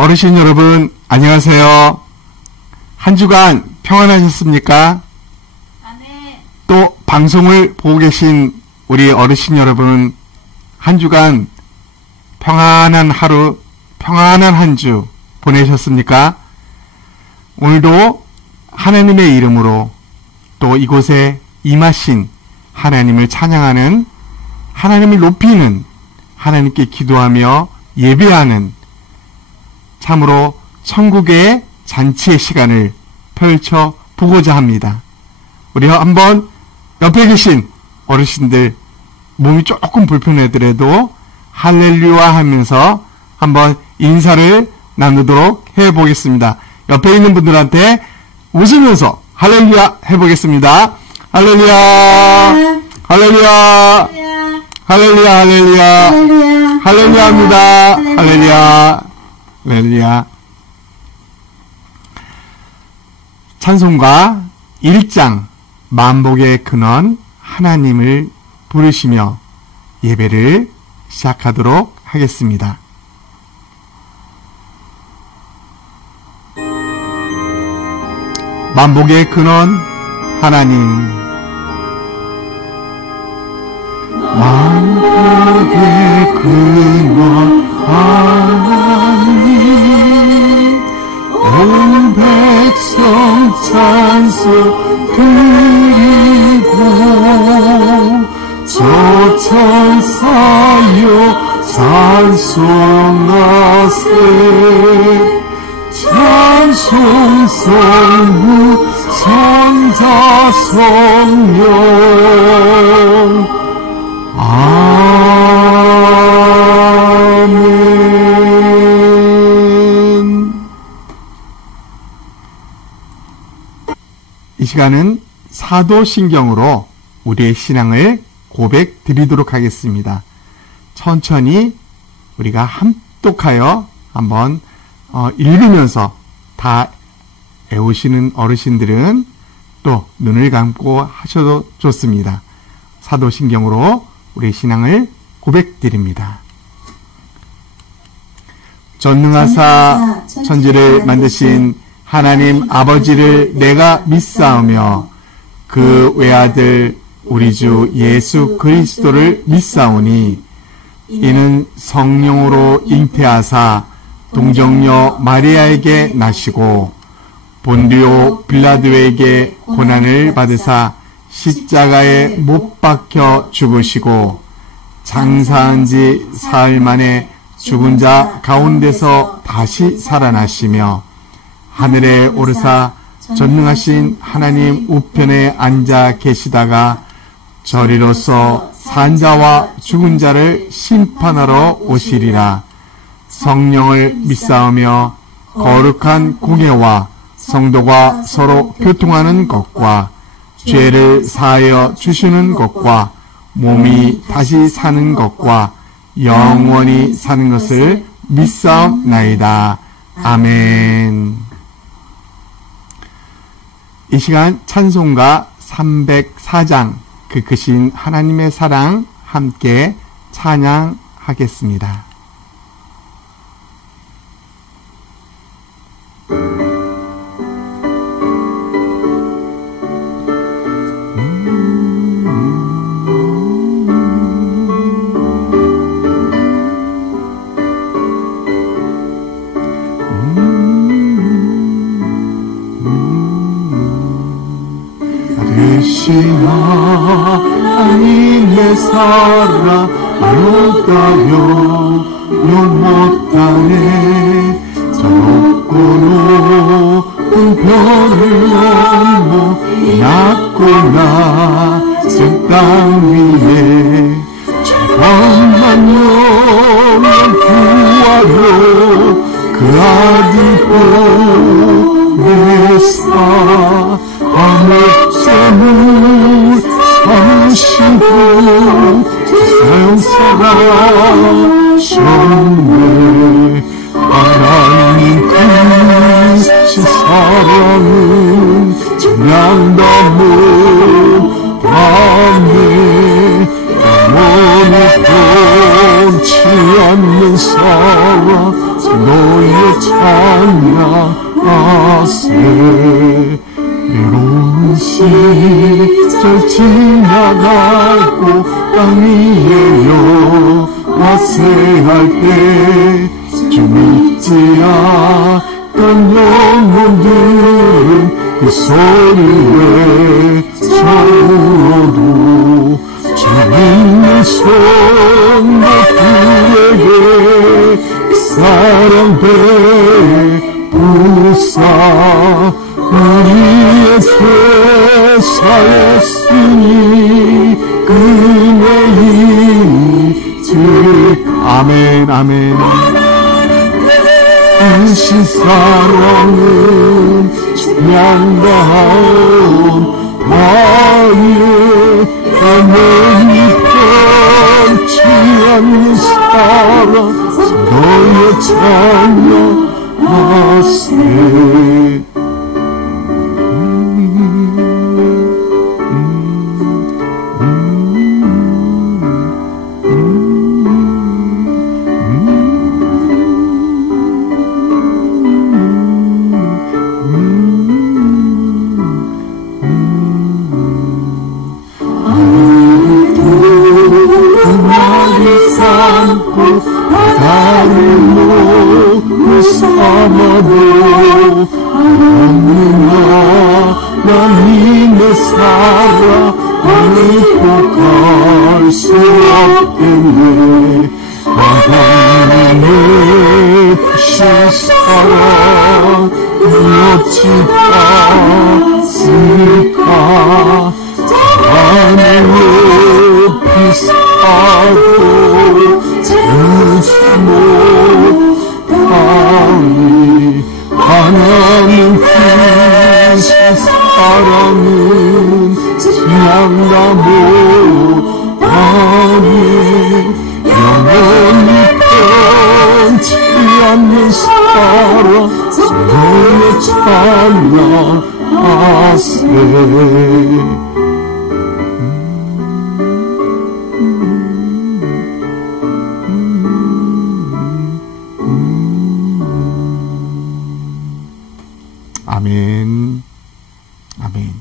어르신 여러분, 안녕하세요. 한 주간 평안하셨습니까? 네. 또 방송을 보고 계신 우리 어르신 여러분, 한 주간 평안한 하루, 평안한 한 주 보내셨습니까? 오늘도 하나님의 이름으로 또 이곳에 임하신 하나님을 찬양하는, 하나님을 높이는, 하나님께 기도하며 예배하는 참으로 천국의 잔치의 시간을 펼쳐보고자 합니다. 우리 한번 옆에 계신 어르신들 몸이 조금 불편하더라도 할렐루야 하면서 한번 인사를 나누도록 해보겠습니다. 옆에 있는 분들한테 웃으면서 할렐루야 해보겠습니다. 할렐루야, 할렐루야, 할렐루야, 할렐루야, 할렐루야 합니다. 할렐루야, 할렐루야. 찬송가 1장 만복의 근원 하나님을 부르시며 예배를 시작하도록 하겠습니다. 만복의 근원 하나님, 만복의 근원 하나님, 온 백성 찬송 드리고 저 천사여 찬송하세. 찬송 성부 성자 성령 아멘. 이 시간은 사도신경으로 우리의 신앙을 고백 드리도록 하겠습니다. 천천히 우리가 함독하여 한번 읽으면서 다 애우시는 어르신들은 또 눈을 감고 하셔도 좋습니다. 사도신경으로 우리의 신앙을 고백드립니다. 전능하사 천지를 만드신 하나님 아버지를 내가 믿사오며 그 외아들 우리 주 예수 그리스도를 믿사오니 이는 성령으로 잉태하사 동정녀 마리아에게 나시고 본디오 빌라도에게 고난을 받으사 십자가에 못 박혀 죽으시고 장사한 지 사흘 만에 죽은 자 가운데서 다시 살아나시며 하늘에 오르사 전능하신 하나님 우편에 앉아 계시다가 저리로서 산 자와 죽은 자를 심판하러 오시리라. 성령을 믿사오며 거룩한 공예와 성도가 서로 교통하는 것과 죄를 사하여 주시는 것과 몸이 다시 사는 것과 영원히 사는 것을 믿사옵나이다. 아멘. 이 시간 찬송가 304장 그 크신 하나님의 사랑 함께 찬양하겠습니다. 하나님의 사랑 알었다며 못하네. 저 높고 높은 별을 넘어 낮구나. 저 땅 위에 죄범한 영혼 구하러 그 아들 보내사 하늘샘을 삼으시고 세상 살아셨네. 하나님 크신 사랑은 정량담은 밤에 영원히 변치 않는 사랑 사랑 너의 찬양하세. 외로운 시절 지나가고 땅 위에 여와세할 때 주 믿지 않던 영혼들은 그 소리에 차오르도 주 믿는 성도들에게 사랑 베푸사. 우리의 세사였으니 그네이지. 아멘 아멘. 이 사랑은 찬양다운 나의 하나님 변치 않는 사랑 너의 찬양하세. 하나님의 사랑 안고 갈 수 없겠네. 하나님의 신 사랑 어찌 봤을까. 하늘로 비싸도 주지 못하니 하나님 크신 사랑은 찬양다 못하니 영원히 변치 않는 사랑 너의 찬양하세. 아멘. 아멘.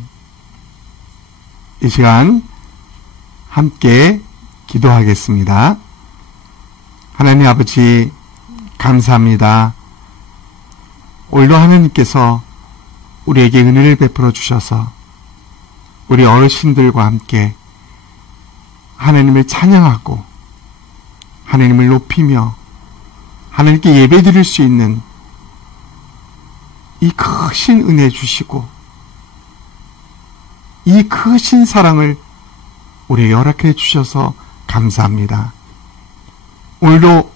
이 시간 함께 기도하겠습니다. 하나님 아버지 감사합니다. 오늘도 하나님께서 우리에게 은혜를 베풀어 주셔서 우리 어르신들과 함께 하나님을 찬양하고 하나님을 높이며 하나님께 예배드릴 수 있는 이 크신 은혜 주시고 이 크신 사랑을 우리에게 허락해 주셔서 감사합니다. 오늘도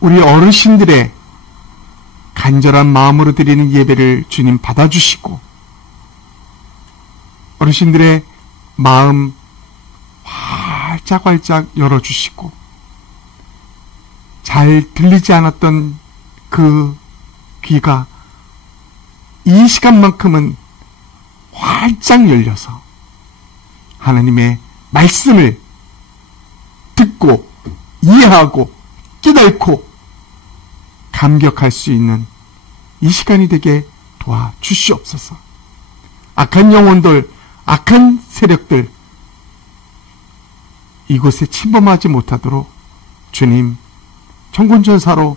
우리 어르신들의 간절한 마음으로 드리는 예배를 주님 받아주시고 어르신들의 마음 활짝활짝 열어주시고 잘 들리지 않았던 그 귀가 이 시간만큼은 활짝 열려서 하나님의 말씀을 듣고 이해하고 깨닫고 감격할 수 있는 이 시간이 되게 도와주시옵소서. 악한 영혼들, 악한 세력들 이곳에 침범하지 못하도록 주님 천군천사로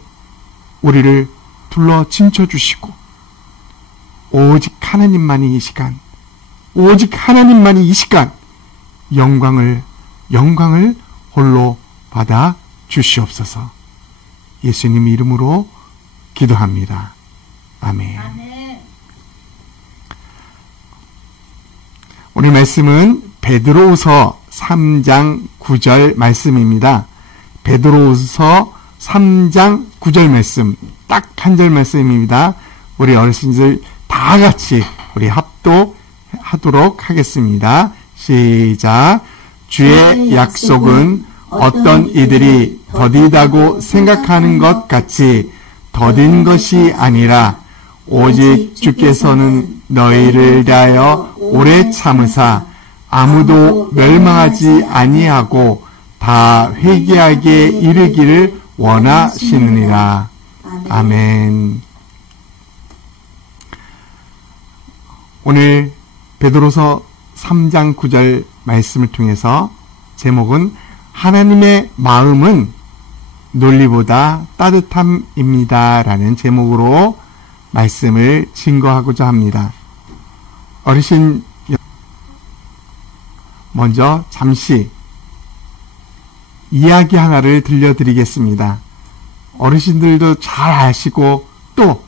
우리를 둘러 진쳐주시고 오직 하나님만이 이 시간, 오직 하나님만이 이 시간 영광을 홀로 받아 주시옵소서. 예수님 이름으로 기도합니다. 아멘. 오늘 말씀은 베드로후서 3장 9절 말씀입니다. 베드로후서 3장 9절 말씀, 딱 한 절 말씀입니다. 우리 어르신들 다 같이 우리 합독하도록 하겠습니다. 시작. 주의 약속은 어떤 이들이 더디다고 생각하는 것 같이 더딘 것이 아니라 오직 주께서는 너희를 대하여 오래 참으사 아무도 멸망하지 아니하고 다 회개하게 이르기를 원하시느니라. 아멘. 오늘 베드로서 3장 9절 말씀을 통해서 제목은 하나님의 마음은 논리보다 따뜻함입니다 라는 제목으로 말씀을 증거하고자 합니다. 어르신, 먼저 잠시 이야기 하나를 들려드리겠습니다. 어르신들도 잘 아시고 또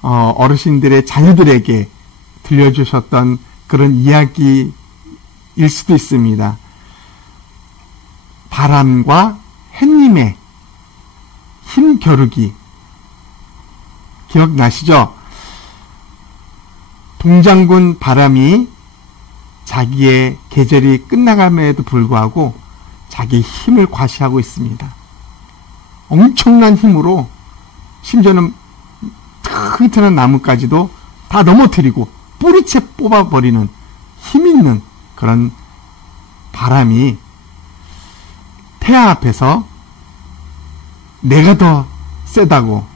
어르신들의 자녀들에게 들려주셨던 그런 이야기일 수도 있습니다. 바람과 햇님의 힘 겨루기 기억나시죠? 동장군 바람이 자기의 계절이 끝나감에도 불구하고 자기 힘을 과시하고 있습니다. 엄청난 힘으로 심지어는 튼튼한 나무까지도 다 넘어뜨리고 뿌리채 뽑아버리는 힘 있는 그런 바람이 태양 앞에서 내가 더 세다고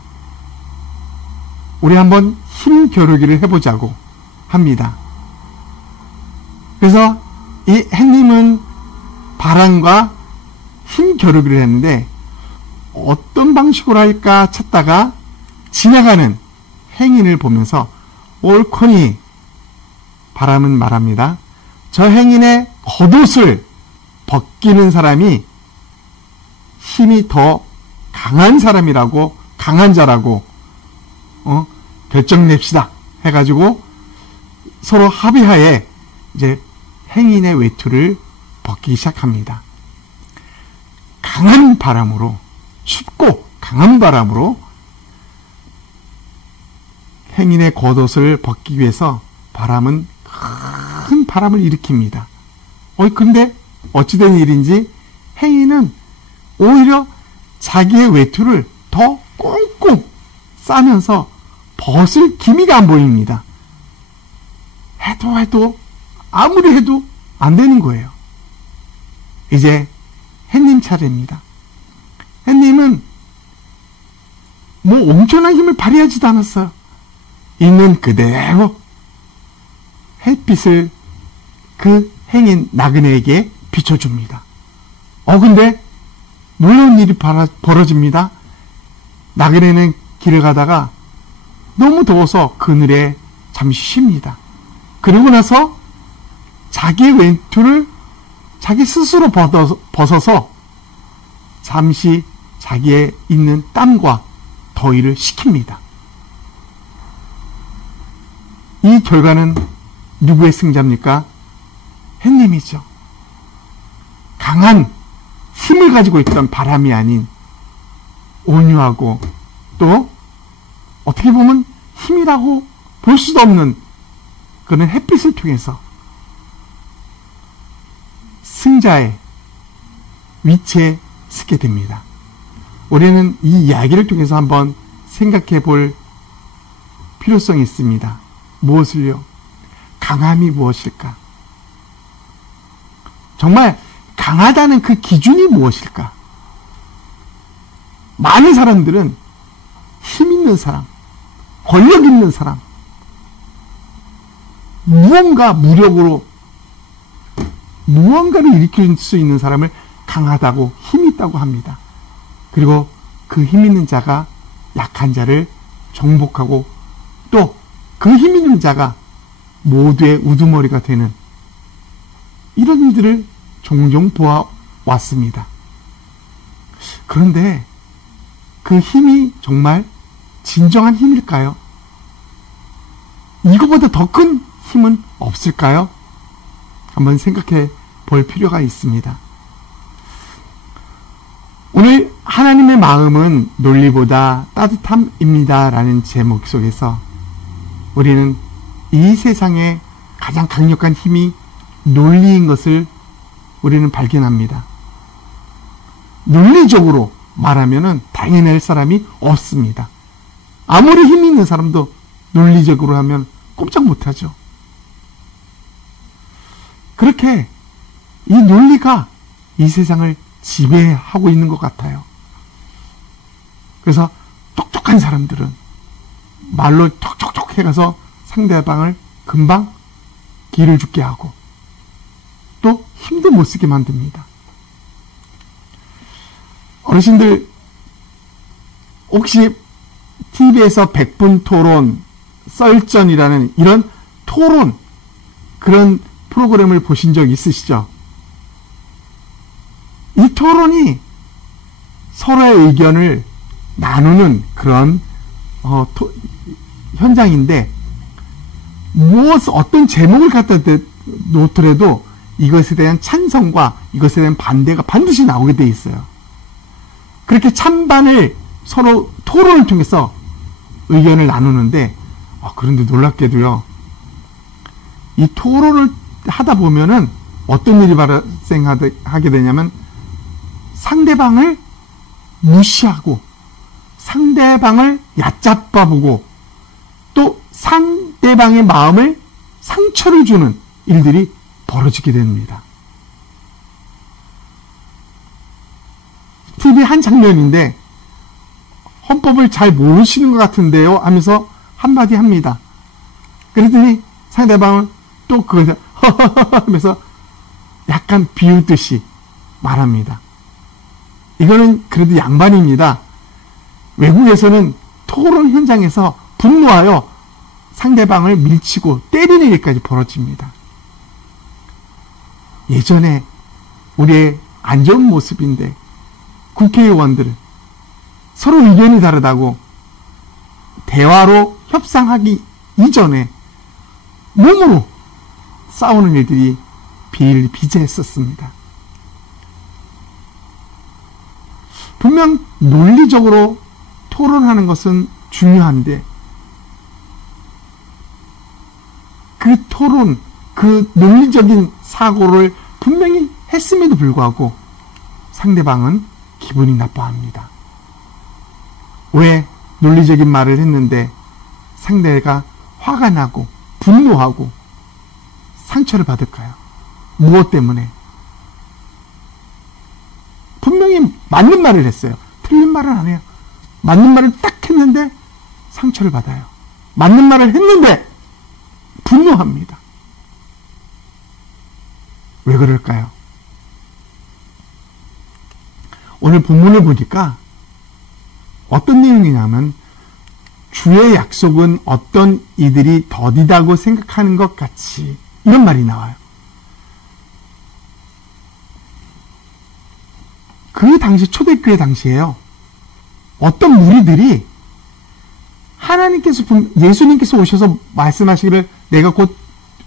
우리 한번 힘 겨루기를 해보자고 합니다. 그래서 이 햇님은 바람과 힘 겨루기를 했는데 어떤 방식으로 할까 찾다가 지나가는 행인을 보면서 옳거니 바람은 말합니다. 저 행인의 겉옷을 벗기는 사람이 힘이 더 강한 사람이라고, 강한 자라고 결정냅시다 해가지고 서로 합의하에 이제 행인의 외투를 벗기기 시작합니다. 강한 바람으로, 춥고 강한 바람으로 행인의 겉옷을 벗기기 위해서 바람은 큰 바람을 일으킵니다. 근데 어찌된 일인지 행인은 오히려 자기의 외투를 더 꽁꽁 싸면서 벗을 기미가 안 보입니다. 해도 아무리 해도 안 되는 거예요. 이제 햇님 차례입니다. 햇님은 뭐 엄청난 힘을 발휘하지도 않았어요. 있는 그대로 햇빛을 그 행인 나그네에게 비춰줍니다. 근데 놀라운 일이 벌어집니다. 나그네는 길을 가다가 너무 더워서 그늘에 잠시 쉽니다. 그러고 나서 자기의 외투를 자기 스스로 벗어서 잠시 자기의 있는 땀과 더위를 식힙니다. 이 결과는 누구의 승자입니까? 햇님이죠. 강한 힘을 가지고 있던 바람이 아닌 온유하고 또 어떻게 보면 힘이라고 볼 수도 없는 그런 햇빛을 통해서 승자의 위치에 서게 됩니다. 우리는 이 이야기를 통해서 한번 생각해 볼 필요성이 있습니다. 무엇을요? 강함이 무엇일까? 정말 강하다는 그 기준이 무엇일까? 많은 사람들은 힘 있는 사람, 권력 있는 사람, 무언가 무력으로 무언가를 일으킬 수 있는 사람을 강하다고 힘 있다고 합니다. 그리고 그 힘 있는 자가 약한 자를 정복하고 또 그 힘 있는 자가 모두의 우두머리가 되는 이런 일들을 종종 보아왔습니다. 그런데 그 힘이 정말 진정한 힘일까요? 이거보다 더 큰 힘은 없을까요? 한번 생각해 볼 필요가 있습니다. 오늘 하나님의 마음은 논리보다 따뜻함입니다 라는 제목 속에서 우리는 이 세상에 가장 강력한 힘이 논리인 것을 우리는 발견합니다. 논리적으로 말하면은 당해낼 사람이 없습니다. 아무리 힘이 있는 사람도 논리적으로 하면 꼼짝 못하죠. 그렇게 이 논리가 이 세상을 지배하고 있는 것 같아요. 그래서 똑똑한 사람들은 말로 톡톡톡 해가서 상대방을 금방 기를 죽게 하고 또 힘도 못 쓰게 만듭니다. 어르신들 혹시 TV에서 100분 토론, 썰전이라는 이런 토론 그런 프로그램을 보신 적 있으시죠? 이 토론이 서로의 의견을 나누는 그런 현장인데 어떤 제목을 갖다 놓더라도 이것에 대한 찬성과 이것에 대한 반대가 반드시 나오게 돼 있어요. 그렇게 찬반을 서로 토론을 통해서 의견을 나누는데 그런데 놀랍게도요. 이 토론을 하다 보면은 어떤 일이 발생하게 되냐면 상대방을 무시하고 상대방을 얕잡아보고 또 상대방의 마음을 상처를 주는 일들이 벌어지게 됩니다. TV 한 장면인데 헌법을 잘 모르시는 것 같은데요 하면서 한마디 합니다. 그랬더니 상대방은 또 그걸 하면서 약간 비웃듯이 말합니다. 이거는 그래도 양반입니다. 외국에서는 토론 현장에서 분노하여 상대방을 밀치고 때리는 일까지 벌어집니다. 예전에 우리의 안 좋은 모습인데 국회의원들은 서로 의견이 다르다고 대화로 협상하기 이전에 몸으로 싸우는 일들이 비일비재했었습니다. 분명 논리적으로 토론하는 것은 중요한데 그 토론, 그 논리적인 사고를 분명히 했음에도 불구하고 상대방은 기분이 나빠합니다. 왜 논리적인 말을 했는데 상대가 화가 나고 분노하고 상처를 받을까요? 무엇 때문에? 분명히 맞는 말을 했어요. 틀린 말은 안 해요. 맞는 말을 딱 했는데 상처를 받아요. 맞는 말을 했는데 분노합니다. 왜 그럴까요? 오늘 본문을 보니까 어떤 내용이냐면 주의 약속은 어떤 이들이 더디다고 생각하는 것 같이 이런 말이 나와요. 그 당시 초대교회 당시에요. 어떤 무리들이 예수님께서 오셔서 말씀하시기를 내가 곧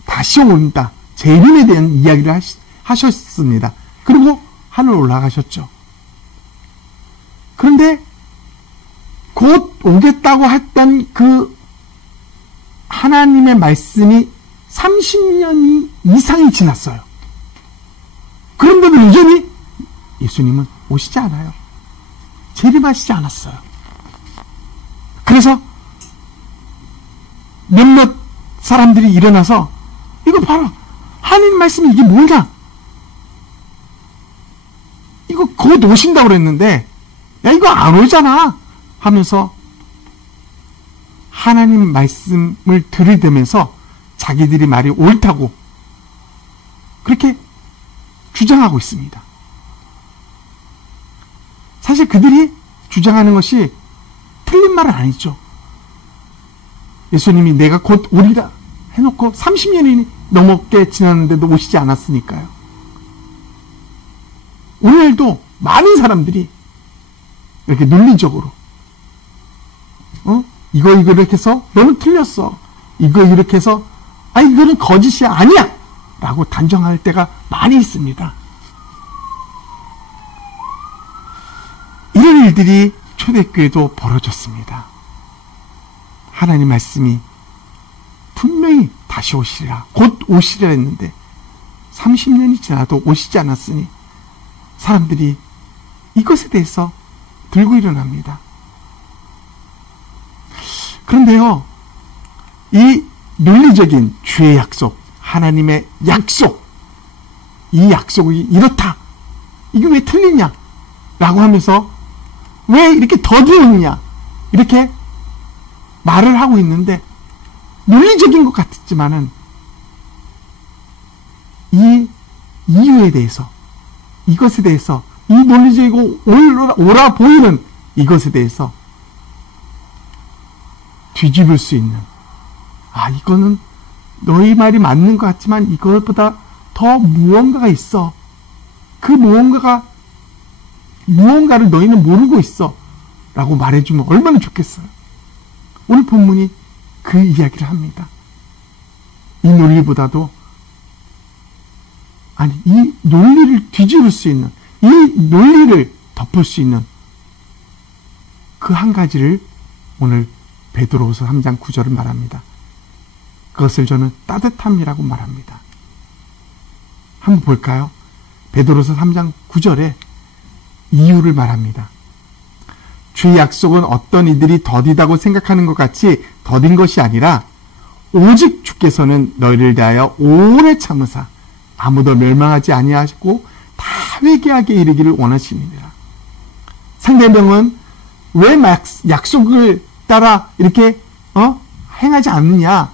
다시 온다. 재림에 대한 이야기를 하셨습니다. 그리고 하늘 올라가셨죠. 그런데 곧 오겠다고 했던 그 하나님의 말씀이 30년이 이상이 지났어요. 그런데도 여전히 예수님은 오시지 않아요. 재림하시지 않았어요. 그래서 몇몇 사람들이 일어나서 이거 봐라. 하나님 말씀이 이게 뭐냐? 이거 곧 오신다고 그랬는데 야 이거 안 오잖아 하면서 하나님 말씀을 들이대면서 자기들이 말이 옳다고 그렇게 주장하고 있습니다. 사실 그들이 주장하는 것이 틀린 말은 아니죠. 예수님이 내가 곧 오리라 해놓고 30년이 넘게 지났는데도 오시지 않았으니까요. 오늘도 많은 사람들이 이렇게 논리적으로 이거 이렇게 해서 너는 틀렸어. 이거 이렇게 해서 이거는 거짓이 아니야 라고 단정할 때가 많이 있습니다. 이런 일들이 초대교회도 벌어졌습니다. 하나님 말씀이 분명히 다시 오시리라 곧 오시리라 했는데 30년이 지나도 오시지 않았으니 사람들이 이것에 대해서 들고 일어납니다. 그런데요, 이 논리적인 주의 약속, 하나님의 약속, 이 약속이 이렇다 이게 왜 틀리냐? 라고 하면서 왜 이렇게 더디었냐? 이렇게 말을 하고 있는데 논리적인 것 같았지만은 이 이유에 대해서, 이것에 대해서, 이 논리적이고 옳아 보이는 이것에 대해서 뒤집을 수 있는, 이거는 너희 말이 맞는 것 같지만 이것보다 더 무언가가 있어. 그 무언가를 너희는 모르고 있어. 라고 말해주면 얼마나 좋겠어요. 오늘 본문이 그 이야기를 합니다. 이 논리보다도, 이 논리를 뒤집을 수 있는, 이 논리를 덮을 수 있는 그 한 가지를 오늘 베드로후서 3장 9절을 말합니다. 그것을 저는 따뜻함이라고 말합니다. 한번 볼까요? 베드로후서 3장 9절에 이유를 말합니다. 주의 약속은 어떤 이들이 더디다고 생각하는 것 같이 더딘 것이 아니라 오직 주께서는 너희를 대하여 오래 참으사 아무도 멸망하지 아니하시고 다 회개하게 이르기를 원하시느니라. 상대방은 왜 약속을 따라 이렇게 행하지 않느냐?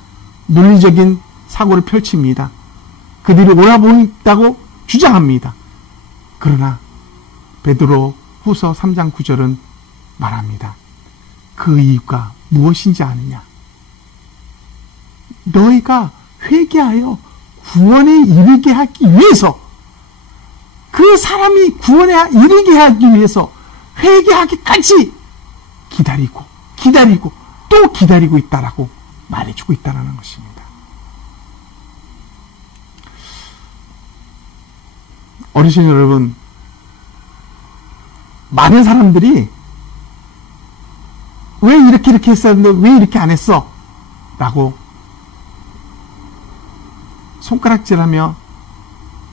논리적인 사고를 펼칩니다. 그들이 옳아보인다고 주장합니다. 그러나 베드로 후서 3장 9절은 말합니다. 그 이유가 무엇인지 아느냐? 너희가 회개하여 구원에 이르게 하기 위해서, 그 사람이 구원에 이르게 하기 위해서 회개하기까지 기다리고 또 기다리고 있다라고 말해주고 있다는 것입니다. 어르신 여러분, 많은 사람들이 왜 이렇게 했었는데 왜 이렇게 안 했어? 라고 손가락질하며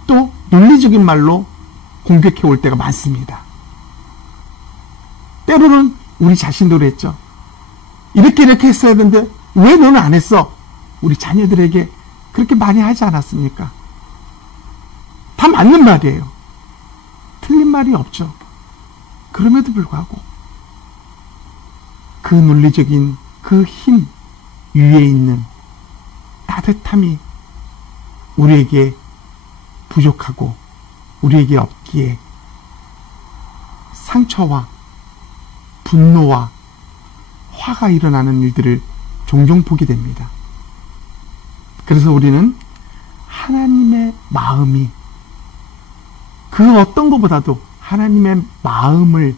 또 논리적인 말로 공격해 올 때가 많습니다. 때로는 우리 자신도 그랬죠. 이렇게 했어야 되는데 왜 너는 안 했어? 우리 자녀들에게 그렇게 많이 하지 않았습니까? 다 맞는 말이에요. 틀린 말이 없죠. 그럼에도 불구하고 그 논리적인 그 힘 위에 있는 따뜻함이 우리에게 부족하고 우리에게 없기에 상처와 분노와 화가 일어나는 일들을 종종 보게 됩니다. 그래서 우리는 하나님의 마음이 그 어떤 것보다도 하나님의 마음을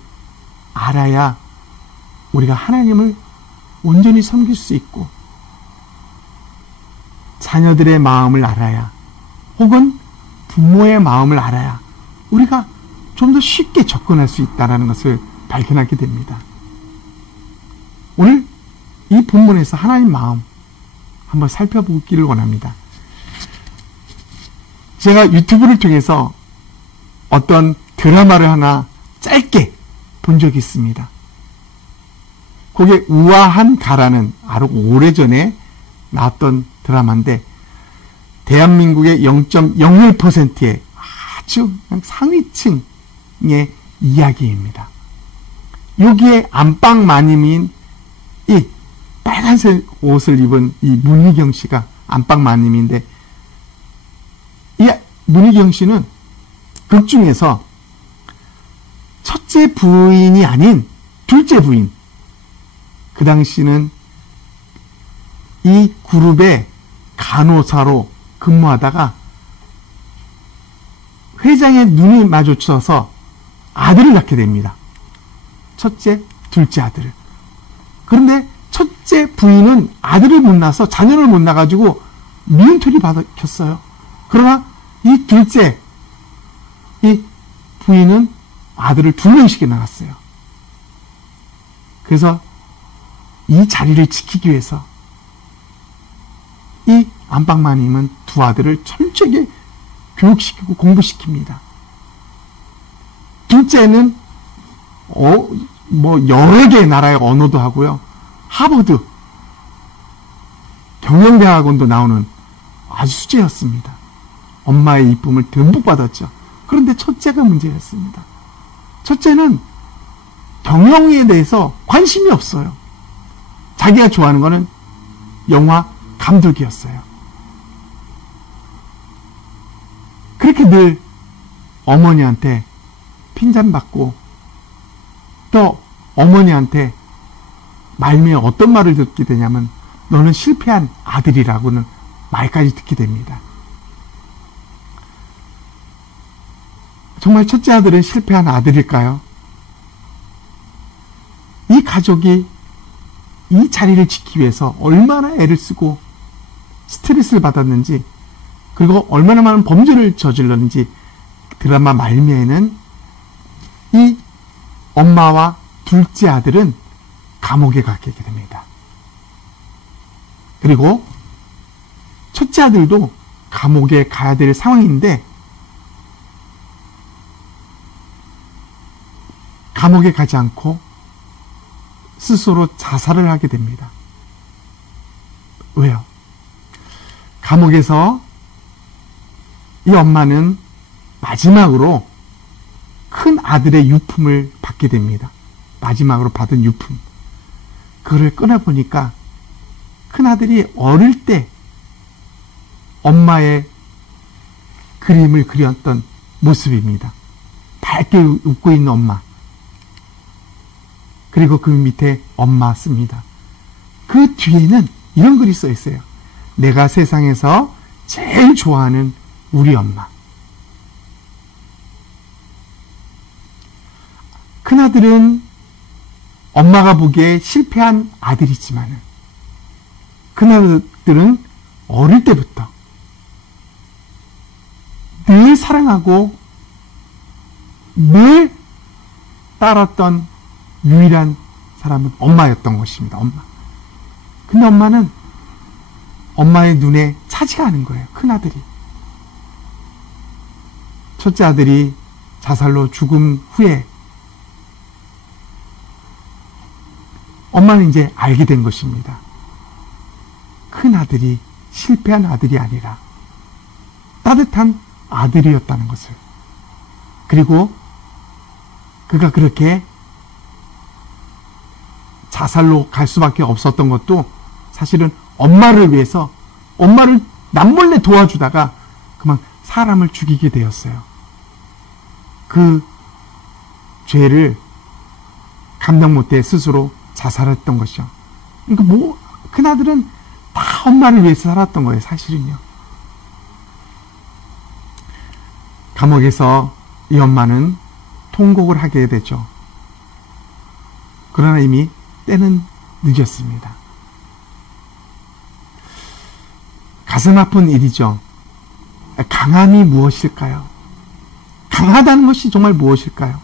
알아야 우리가 하나님을 온전히 섬길 수 있고, 자녀들의 마음을 알아야, 혹은 부모의 마음을 알아야 우리가 좀 더 쉽게 접근할 수 있다는 것을 발견하게 됩니다. 오늘 이 본문에서 하나님 마음 한번 살펴보기를 원합니다. 제가 유튜브를 통해서 어떤 드라마를 하나 짧게 본 적이 있습니다. 그게 우아한 가라는 아주 오래전에 나왔던 드라마인데, 대한민국의 0.01%의 아주 상위층의 이야기입니다. 여기에 안방 마님인 이 빨간색 옷을 입은 이 문희경 씨가 안방 마님인데, 이 문희경 씨는 극 중에서 첫째 부인이 아닌 둘째 부인, 그 당시는 이 그룹의 간호사로 근무하다가 회장의 눈이 마주쳐서 아들을 낳게 됩니다. 첫째, 둘째 아들을. 그런데 첫째 부인은 아들을 못 낳아서, 자녀를 못 낳아가지고 미운털이 박혔어요. 그러나 이 둘째, 이 부인은 아들을 2명씩이나 낳았어요. 그래서 이 자리를 지키기 위해서 이 안방마님은 두 아들을 철저하게 교육시키고 공부시킵니다. 둘째는 여러 개의 나라의 언어도 하고요, 하버드 경영대학원도 나오는 아주 수재였습니다. 엄마의 이쁨을 듬뿍 받았죠. 그런데 첫째가 문제였습니다. 첫째는 경영에 대해서 관심이 없어요. 자기가 좋아하는 거는 영화 감독이었어요. 그렇게 늘 어머니한테 핀잔받고 또 어머니한테 말미에 어떤 말을 듣게 되냐면 너는 실패한 아들이라고는 말까지 듣게 됩니다. 정말 첫째 아들은 실패한 아들일까요? 이 가족이 이 자리를 지키기 위해서 얼마나 애를 쓰고 스트레스를 받았는지, 그리고 얼마나 많은 범죄를 저질렀는지 드라마 말미에는 이 엄마와 둘째 아들은 감옥에 가게 됩니다. 그리고 첫째 아들도 감옥에 가야 될 상황인데 감옥에 가지 않고 스스로 자살을 하게 됩니다. 왜요? 감옥에서 이 엄마는 마지막으로 큰 아들의 유품을 받게 됩니다. 마지막으로 받은 유품. 그걸 꺼내보니까 큰 아들이 어릴 때 엄마의 그림을 그렸던 모습입니다. 밝게 웃고 있는 엄마. 그리고 그 밑에 엄마 씁니다. 그 뒤에는 이런 글이 써 있어요. 내가 세상에서 제일 좋아하는 우리 엄마. 큰아들은 엄마가 보기에 실패한 아들이지만 큰아들은 어릴 때부터 늘 사랑하고 늘 따랐던 유일한 사람은 엄마였던 것입니다. 엄마. 근데 엄마는 엄마의 눈에 차지가 않은 거예요. 큰아들이. 첫째 아들이 자살로 죽은 후에 엄마는 이제 알게 된 것입니다. 큰아들이 실패한 아들이 아니라 따뜻한 아들이었다는 것을. 그리고 그가 그렇게 자살로 갈 수밖에 없었던 것도 사실은 엄마를 위해서, 엄마를 남몰래 도와주다가 그만 사람을 죽이게 되었어요. 그 죄를 감당 못해 스스로 자살했던 것이죠. 그러니까 큰아들은 다 엄마를 위해서 살았던 거예요, 사실은요. 감옥에서 이 엄마는 통곡을 하게 되죠. 그러나 이미 때는 늦었습니다. 가슴 아픈 일이죠. 강함이 무엇일까요? 강하다는 것이 정말 무엇일까요?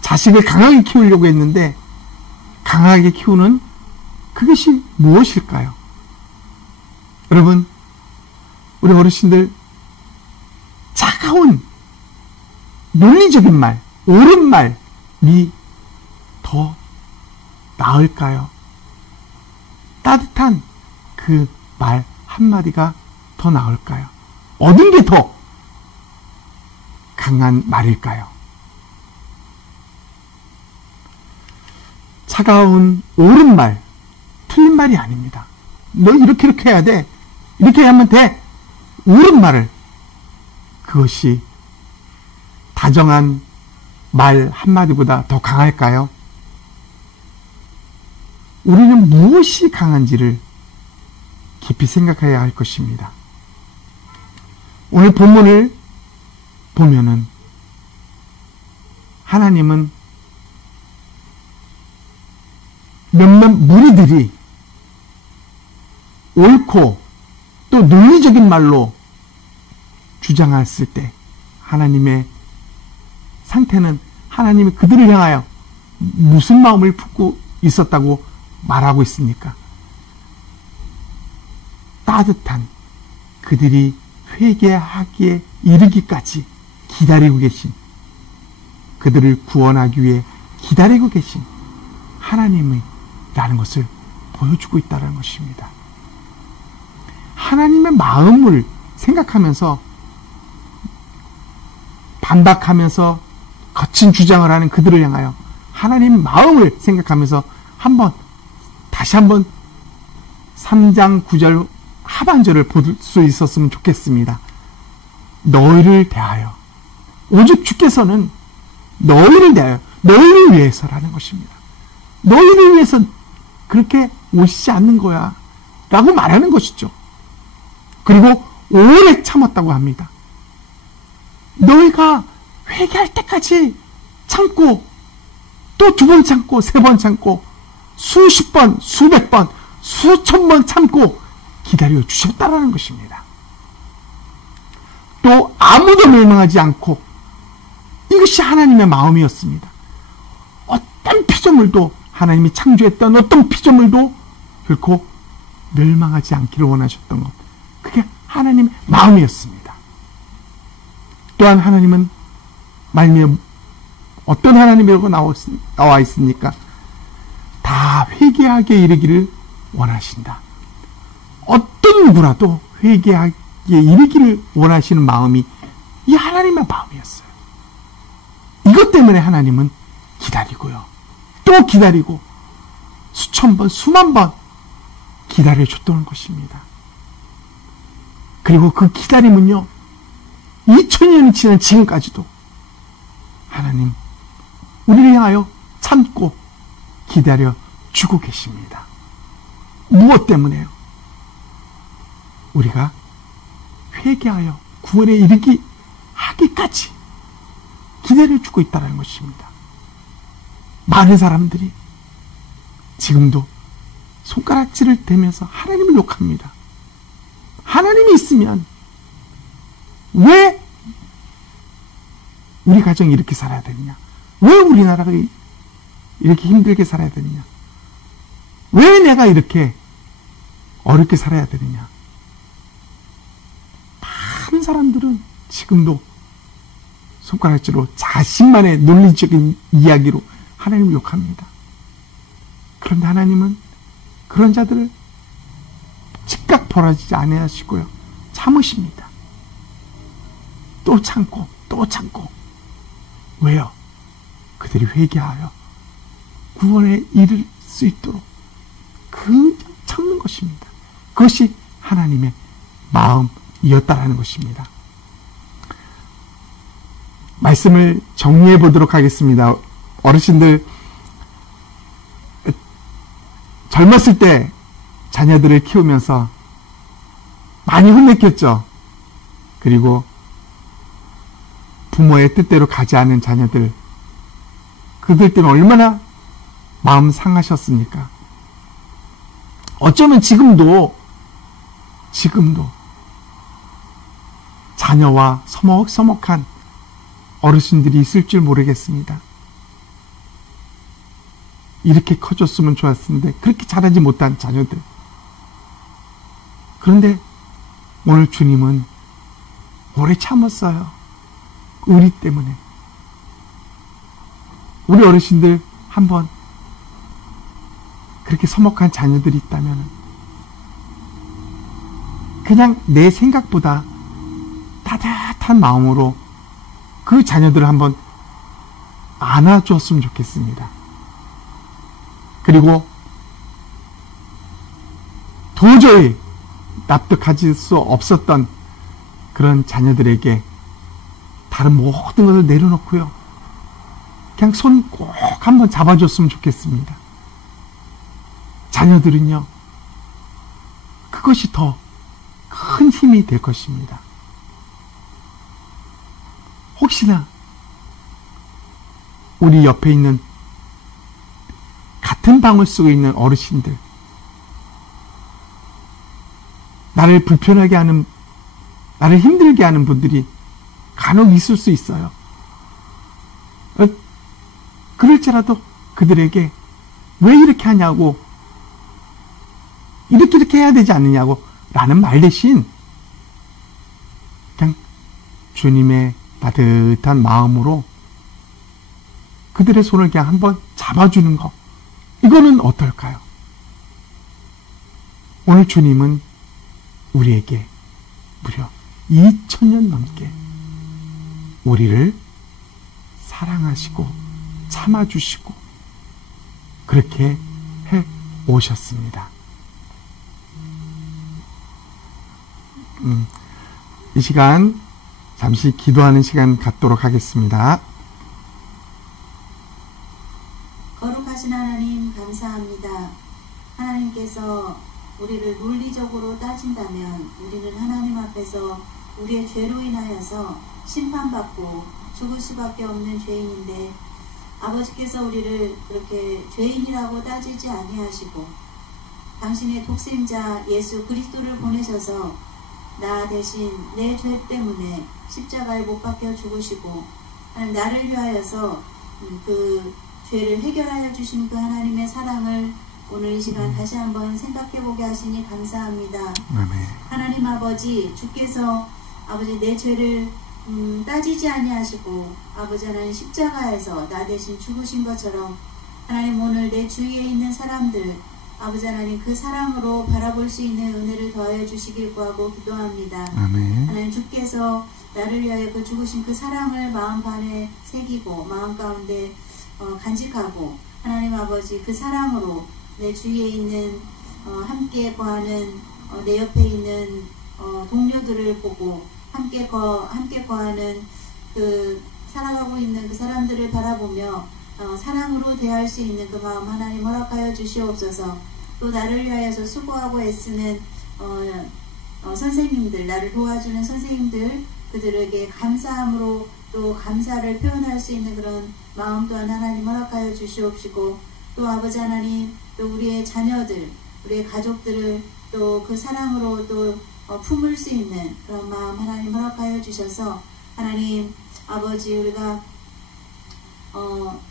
자식을 강하게 키우려고 했는데 강하게 키우는 그것이 무엇일까요? 여러분, 우리 어르신들 차가운 논리적인 말, 옳은 말이 더 나을까요? 따뜻한 그 말 한마디가 더 나을까요? 얻은 게 더 강한 말일까요? 차가운 옳은 말, 틀린 말이 아닙니다. 너 이렇게 해야 돼. 이렇게 하면 돼. 옳은 말을, 그것이 다정한 말 한마디보다 더 강할까요? 우리는 무엇이 강한지를 깊이 생각해야 할 것입니다. 오늘 본문을 보면은 하나님은 몇몇 무리들이 옳고 또 논리적인 말로 주장했을 때 하나님의 상태는, 하나님이 그들을 향하여 무슨 마음을 품고 있었다고 말하고 있습니까? 따뜻한, 그들이 회개하기에 이르기까지 기다리고 계신, 그들을 구원하기 위해 기다리고 계신 하나님이라는 것을 보여주고 있다는 것입니다. 하나님의 마음을 생각하면서 반박하면서 거친 주장을 하는 그들을 향하여 하나님 마음을 생각하면서 다시 한번 3장 9절 하반절을 볼 수 있었으면 좋겠습니다. 너희를 대하여, 오직 주께서는 너희를 대하여, 너희를 위해서라는 것입니다. 너희를 위해서 그렇게 오시지 않는 거야 라고 말하는 것이죠. 그리고 오래 참았다고 합니다. 너희가 회개할 때까지 참고, 또 2번 참고, 3번 참고, 수십 번, 수백 번, 수천 번 참고 기다려 주셨다라는 것입니다. 또 아무도 멸망하지 않고, 이것이 하나님의 마음이었습니다. 어떤 피조물도, 하나님이 창조했던 어떤 피조물도 결코 멸망하지 않기를 원하셨던 것, 그게 하나님의 마음이었습니다. 또한 하나님은 말미에 어떤 하나님이라고 나와 있습니까? 다 회개하게 이르기를 원하신다. 어떤 누구라도 회개하게 이르기를 원하시는 마음이 이 하나님의 마음이었어요. 이것 때문에 하나님은 기다리고요, 또 기다리고 수천 번, 수만 번 기다려줬던 것입니다. 그리고 그 기다림은요, 2000년이 지난 지금까지도 하나님 우리를 향하여 참고 기다려 주고 계십니다. 무엇 때문에요? 우리가 회개하여 구원에 이르기 하기까지 기다려 주고 있다는 것입니다. 많은 사람들이 지금도 손가락질을 대면서 하나님을 욕합니다. 하나님이 있으면 왜 우리 가정이 이렇게 살아야 되느냐? 왜 우리나라가 이렇게 힘들게 살아야 되느냐? 왜 내가 이렇게 어렵게 살아야 되느냐? 많은 사람들은 지금도 손가락질로 자신만의 논리적인 이야기로 하나님을 욕합니다. 그런데 하나님은 그런 자들을 즉각 벌하지 아니하시고요, 참으십니다. 또 참고 또 참고. 왜요? 그들이 회개하여 구원에 이를 수 있도록 참는 것입니다. 그것이 하나님의 마음이었다라는 것입니다. 말씀을 정리해 보도록 하겠습니다. 어르신들, 젊었을 때 자녀들을 키우면서 많이 혼냈겠죠. 그리고 부모의 뜻대로 가지 않은 자녀들, 그들 때문에 얼마나 마음 상하셨습니까? 어쩌면 지금도 자녀와 서먹서먹한 어르신들이 있을 줄 모르겠습니다. 이렇게 커졌으면 좋았는데 그렇게 자라지 못한 자녀들. 그런데 오늘 주님은 오래 참았어요. 우리 때문에. 우리 어르신들 한번 그렇게 서먹한 자녀들이 있다면 그냥 내 생각보다 따뜻한 마음으로 그 자녀들을 한번 안아주었으면 좋겠습니다. 그리고 도저히 납득할 수 없었던 그런 자녀들에게 다른 모든 것을 내려놓고요, 그냥 손 꼭 한번 잡아줬으면 좋겠습니다. 자녀들은요, 그것이 더 큰 힘이 될 것입니다. 혹시나 우리 옆에 있는 같은 방을 쓰고 있는 어르신들, 나를 불편하게 하는, 나를 힘들게 하는 분들이 간혹 있을 수 있어요. 그럴지라도 그들에게 왜 이렇게 하냐고, 이렇게 해야 되지 않느냐고 라는 말 대신 그냥 주님의 따뜻한 마음으로 그들의 손을 그냥 한번 잡아주는 것, 이거는 어떨까요? 오늘 주님은 우리에게 무려 2000년 넘게 우리를 사랑하시고 참아주시고 그렇게 해 오셨습니다. 이 시간 잠시 기도하는 시간 갖도록 하겠습니다. 거룩하신 하나님 감사합니다. 하나님께서 우리를 논리적으로 따진다면 우리는 하나님 앞에서 우리의 죄로 인하여서 심판받고 죽을 수밖에 없는 죄인인데 아버지께서 우리를 그렇게 죄인이라고 따지지 아니하시고 당신의 독생자 예수 그리스도를 보내셔서 나 대신 내 죄 때문에 십자가에 못 박혀 죽으시고 나를 위하여서 그 죄를 해결하여 주신 그 하나님의 사랑을 오늘 이 시간 다시 한번 생각해보게 하시니 감사합니다. 아멘. 하나님 아버지 주께서 아버지 내 죄를 따지지 아니하시고 아버지 하나님 십자가에서 나 대신 죽으신 것처럼 하나님 오늘 내 주위에 있는 사람들 아버지 하나님 그 사랑으로 바라볼 수 있는 은혜를 더하여 주시길 구하고 기도합니다. 아멘. 하나님 주께서 나를 위하여 그 죽으신 그 사랑을 마음판에 새기고 마음 가운데 간직하고 하나님 아버지 그 사랑으로 내 주위에 있는 함께 거하는 내 옆에 있는 동료들을 보고 함께 거하는 그 사랑하고 있는 그 사람들을 바라보며 사랑으로 대할 수 있는 그 마음 하나님 허락하여 주시옵소서. 또 나를 위하여서 수고하고 애쓰는 선생님들, 나를 도와주는 선생님들, 그들에게 감사함으로 또 감사를 표현할 수 있는 그런 마음 또한 하나님 허락하여 주시옵시고, 또 아버지 하나님, 또 우리의 자녀들, 우리의 가족들을 또 그 사랑으로 또 품을 수 있는 그런 마음 하나님 허락하여 주셔서 하나님 아버지 우리가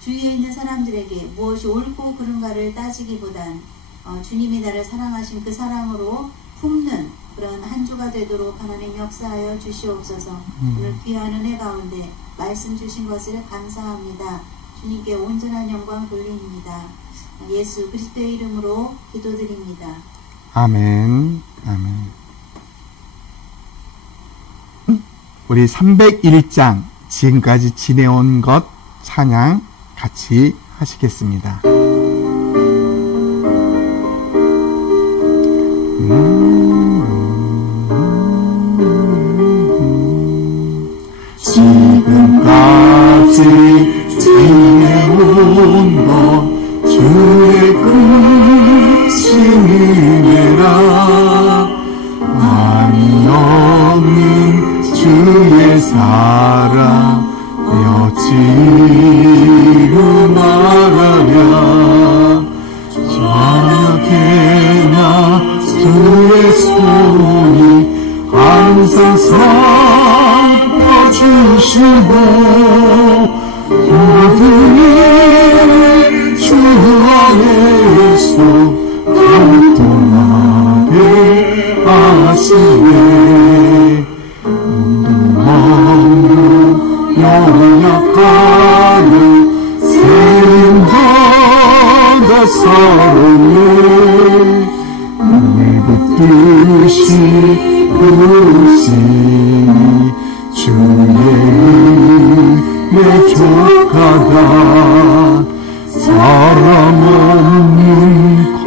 주위에 있는 사람들에게 무엇이 옳고 그른가를 따지기보단 주님이 나를 사랑하신 그 사랑으로 품는 그런 한 주가 되도록 하나님 역사하여 주시옵소서. 오늘 귀한 은혜 가운데 말씀 주신 것을 감사합니다. 주님께 온전한 영광 돌립니다. 예수 그리스도의 이름으로 기도드립니다. 아멘. 아멘. 우리 301장 지금까지 지내온 것 찬양 같이 하시겠습니다. 지금까지 지내온 것 주의 크신 은혜라 많이 없는 주의 사랑 여치로 말하랴 저녁에나 주의 손이 항상 살펴주시고 모든 일 주 안에서 감동하게 하시네 연약하는 생각과 사랑에 물붓듯이 부으시니 주의 은혜 족하다 사람 없는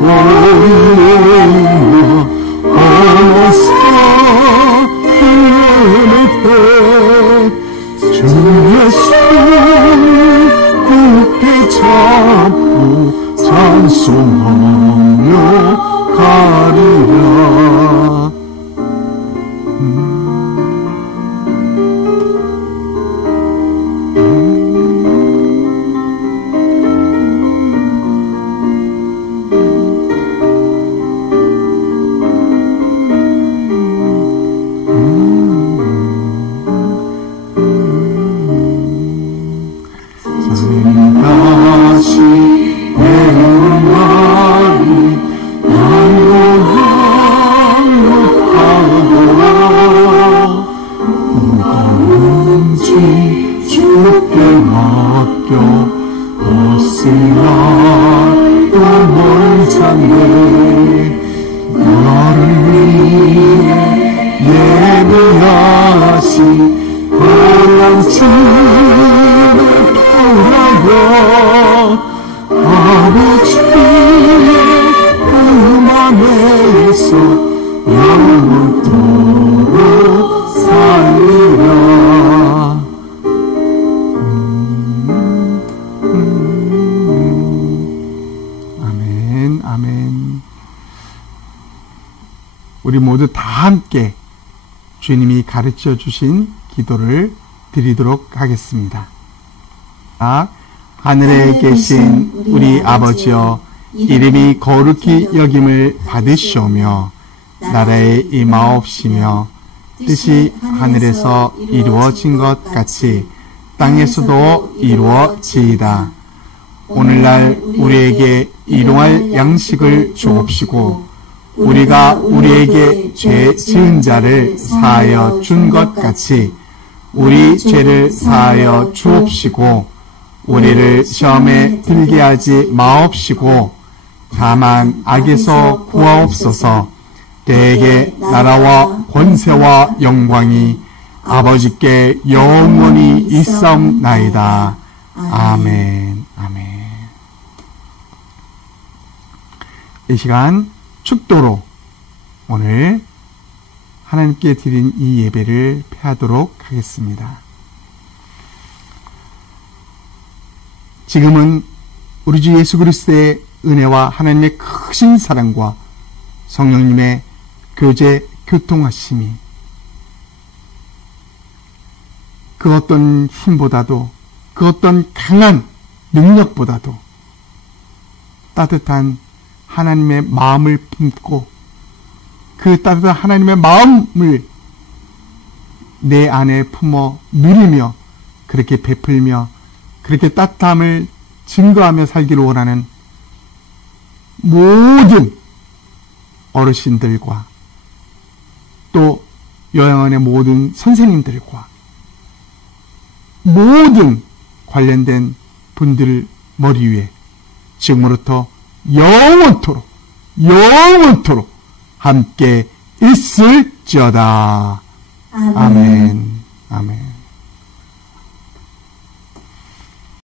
거리에나 어서 흘러내 주의 손 굳게 잡고 찬송하며 가리라 예배하시 양치를 돌아요 아버지의 맘에서 영원토록 살리라. 아멘, 아멘. 우리 모두 다 함께 주님이 가르쳐 주신 기도를 드리도록 하겠습니다. 하늘에 계신 우리 아버지여, 이름이 거룩히 여김을 받으시오며 나라의 임하옵시며 뜻이 하늘에서 이루어진 것 같이 땅에서도 이루어지이다. 오늘날 우리에게 일용할 양식을 주옵시고 우리가 우리에게 죄 지은 자를 사하여 준 것 같이 우리 죄를 사하여 주옵시고 우리를 시험에 들게 하지 마옵시고 다만 악에서 구하옵소서. 대개 나라와 권세와 영광이 아버지께 영원히 있사옵나이다. 아멘. 아멘. 이 시간 축도로 오늘 하나님께 드린 이 예배를 폐하도록 하겠습니다. 지금은 우리 주 예수 그리스도의 은혜와 하나님의 크신 사랑과 성령님의 교제 교통하심이 그 어떤 힘보다도 그 어떤 강한 능력보다도 따뜻한 하나님의 마음을 품고 그 따뜻한 하나님의 마음을 내 안에 품어 누리며 그렇게 베풀며 그렇게 따뜻함을 증거하며 살기를 원하는 모든 어르신들과 또 요양원의 모든 선생님들과 모든 관련된 분들 머리 위에 지금으로부터 영원토록 함께 있을지어다. 아멘. 아멘.